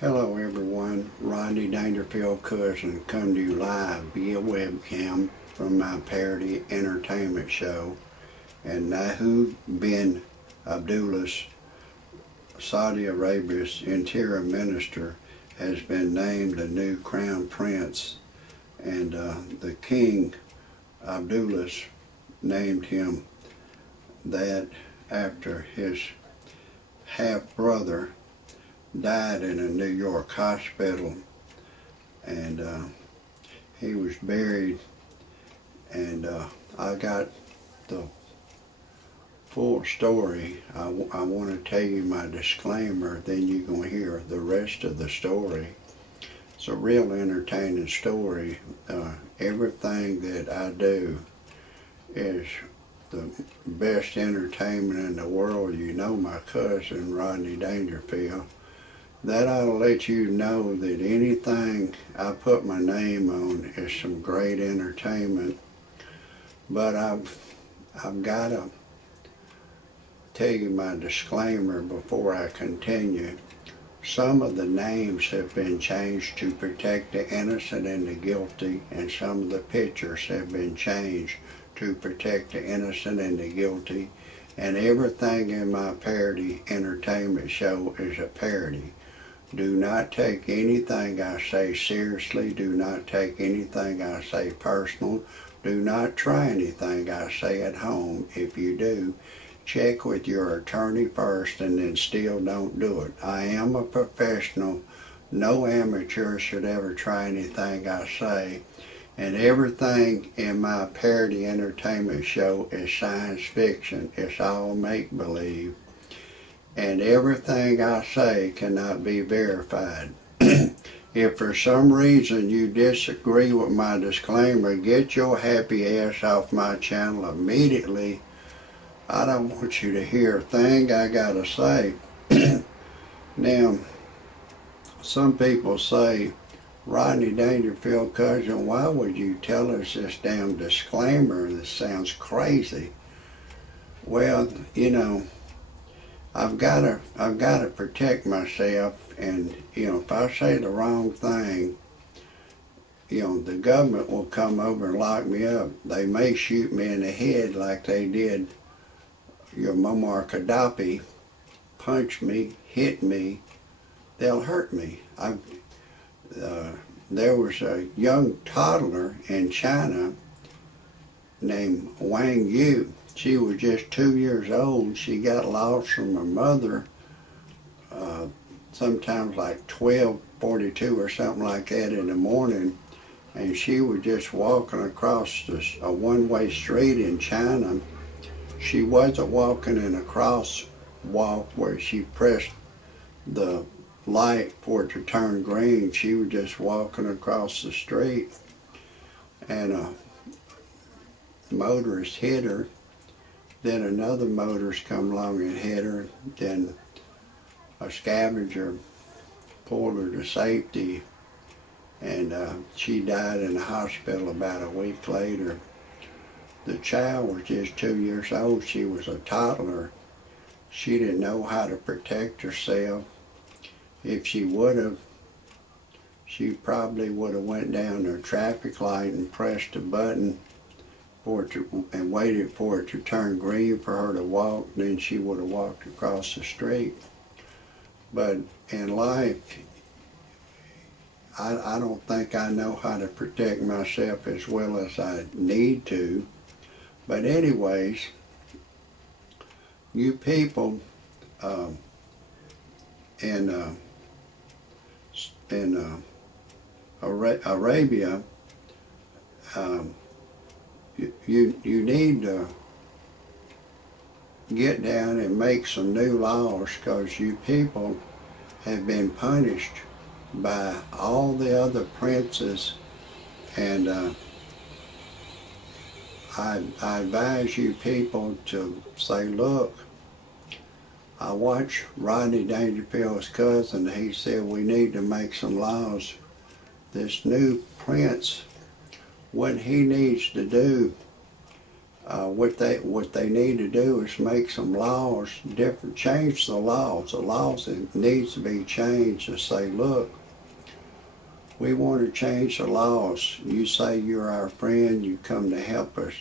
Hello everyone, Rodney Dangerfield cousin come to you live via webcam from my parody entertainment show, and Nayef bin Abdulaziz, Saudi Arabia's interior minister, has been named the new crown prince, and the king Abdulaziz named him that after his half-brother died in a New York hospital, and he was buried, and I got the full story. I want to tell you my disclaimer, then you're going to hear the rest of the story. It's a real entertaining story. Everything that I do is the best entertainment in the world. You know my cousin, Rodney Dangerfield. That ought to let you know that anything I put my name on is some great entertainment. But I've got to tell you my disclaimer before I continue. Some of the names have been changed to protect the innocent and the guilty, and some of the pictures have been changed to protect the innocent and the guilty. And everything in my parody entertainment show is a parody. Do not take anything I say seriously. Do not take anything I say personal. Do not try anything I say at home. If you do, check with your attorney first, and then still don't do it. I am a professional. No amateur should ever try anything I say. And everything in my parody entertainment show is science fiction. It's all make-believe. And everything I say cannot be verified. If for some reason you disagree with my disclaimer, get your happy ass off my channel immediately. I don't want you to hear a thing I gotta say. Now, some people say, Rodney Dangerfield cousin, why would you tell us this damn disclaimer? This sounds crazy. Well, you know, I've got to protect myself, and if I say the wrong thing, the government will come over and lock me up. They may shoot me in the head like they did your Muammar Gaddafi, punch me, hit me, they'll hurt me. There was a young toddler in China named Wang Yu. She was just 2 years old. She got lost from her mother, sometimes like 12:42 or something like that in the morning, and she was just walking across a one-way street in China. She wasn't walking in a crosswalk where she pressed the light for it to turn green. She was just walking across the street, and a motorist hit her. Then another motorist come along and hit her. Then a scavenger pulled her to safety, and she died in the hospital about a week later. The child was just 2 years old. She was a toddler. She didn't know how to protect herself. If she would have, she probably would have went down to a traffic light and pressed a button and waited for it to turn green for her to walk, and then she would have walked across the street. But in life, I don't think I know how to protect myself as well as I need to. But anyways, you people in Arabia, you need to get down and make some new laws, because you people have been punished by all the other princes, and I advise you people to say, look, I watched Rodney Dangerfield's cousin. He said we need to make some laws. This new prince, what he needs to do, What they need to do is make some laws different, change the laws. The laws that needs to be changed to say, look, we want to change the laws. You say you're our friend, you come to help us,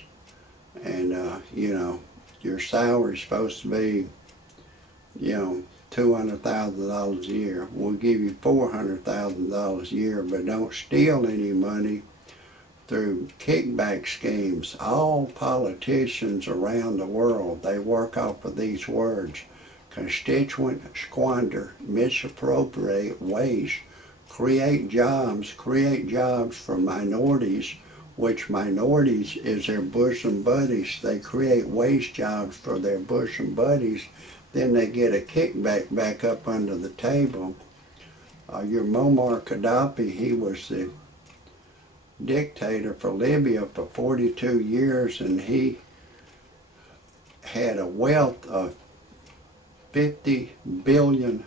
and you know, your salary's supposed to be, you know, $200,000 a year. We'll give you $400,000 a year, but don't steal any money through kickback schemes. All politicians around the world, they work off of these words: constituent, squander, misappropriate, waste, create jobs for minorities, which minorities is their bosom buddies. They create waste jobs for their bosom buddies, then they get a kickback back up under the table. Your Muammar Gaddafi, he was the dictator for Libya for 42 years, and he had a wealth of $50 billion.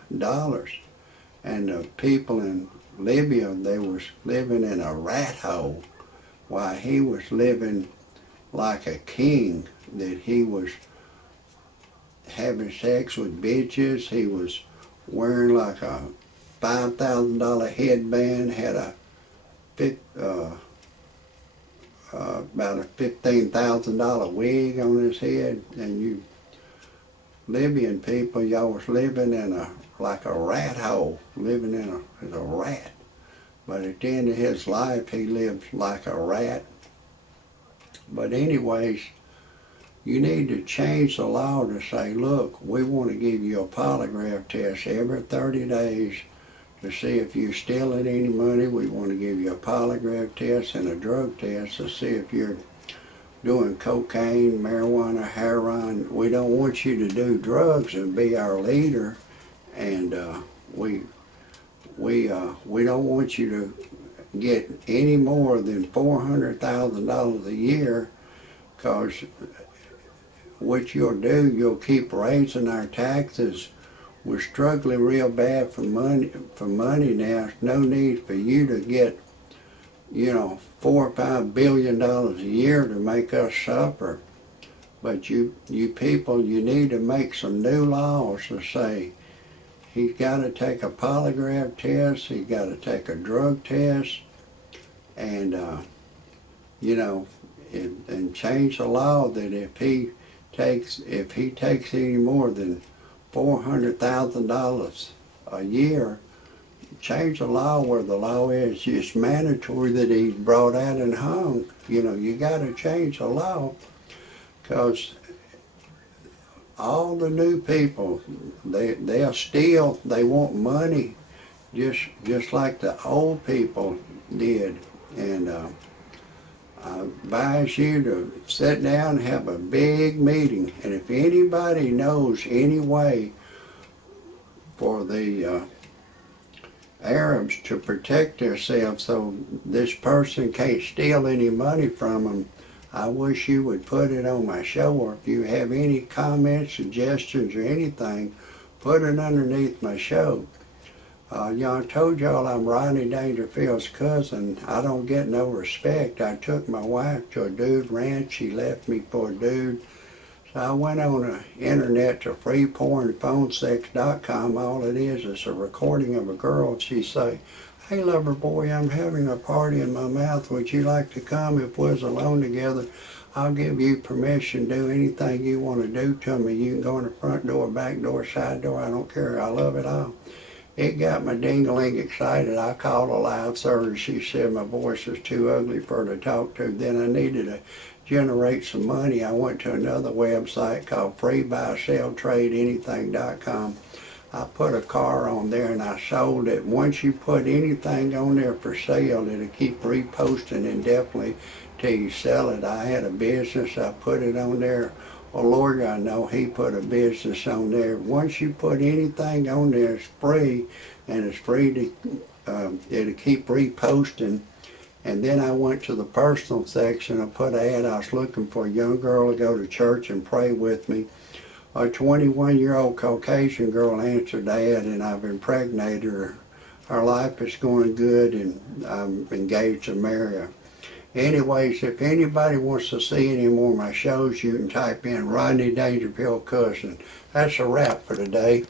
And the people in Libya, they was living in a rat hole, while he was living like a king. That he was having sex with bitches, he was wearing like a $5,000 headband, had a about a $15,000 wig on his head, and you Libyan people, y'all was living in like a rat hole, living as a rat. But at the end of his life, he lived like a rat. But anyways, you need to change the law to say, look, we want to give you a polygraph test every 30 days to see if you're stealing any money. We want to give you a polygraph test and a drug test to see if you're doing cocaine, marijuana, heroin. We don't want you to do drugs and be our leader, and we don't want you to get any more than $400,000 a year, because what you'll do, you'll keep raising our taxes. We're struggling real bad for money now. There's no need for you to get, you know, $4 or $5 billion a year to make us suffer. But you people, you need to make some new laws to say he's got to take a polygraph test, he's got to take a drug test, and you know, and change the law that if he takes any more than $400,000 a year, change the law where the law is it's mandatory that he's brought out and hung. You know, you got to change the law, because all the new people, they'll steal. They want money, just like the old people did. And I advise you to sit down and have a big meeting. And if anybody knows any way for the Arabs to protect themselves so this person can't steal any money from them, I wish you would put it on my show. Or if you have any comments, suggestions, or anything, put it underneath my show. I told y'all I'm Rodney Dangerfield's cousin. I don't get no respect. I took my wife to a dude ranch. She left me for a dude. So I went on the internet to freepornphonesex.com. All it is a recording of a girl. She say, "Hey lover boy, I'm having a party in my mouth. Would you like to come? If we was alone together, I'll give you permission to do anything you want to do to me. You can go in the front door, back door, side door. I don't care. I love it all." It got my ding-a-ling excited. I called a loud service. She said my voice was too ugly for her to talk to. Then I needed to generate some money. I went to another website called freebuyseltradeanything.com. I put a car on there and I sold it. Once you put anything on there for sale, it'll keep reposting indefinitely till you sell it. I had a business. I put it on there. Well, Lord, I know he put a business on there. Once you put anything on there, it's free, and it's free to, it'll keep reposting. And then I went to the personal section. I put an ad. I was looking for a young girl to go to church and pray with me. A 21-year-old Caucasian girl answered the ad, and I've impregnated her. Our life is going good, and I'm engaged to marry her. Anyways, if anybody wants to see any more of my shows, you can type in Rodney Dangerfield Cousin. That's a wrap for today.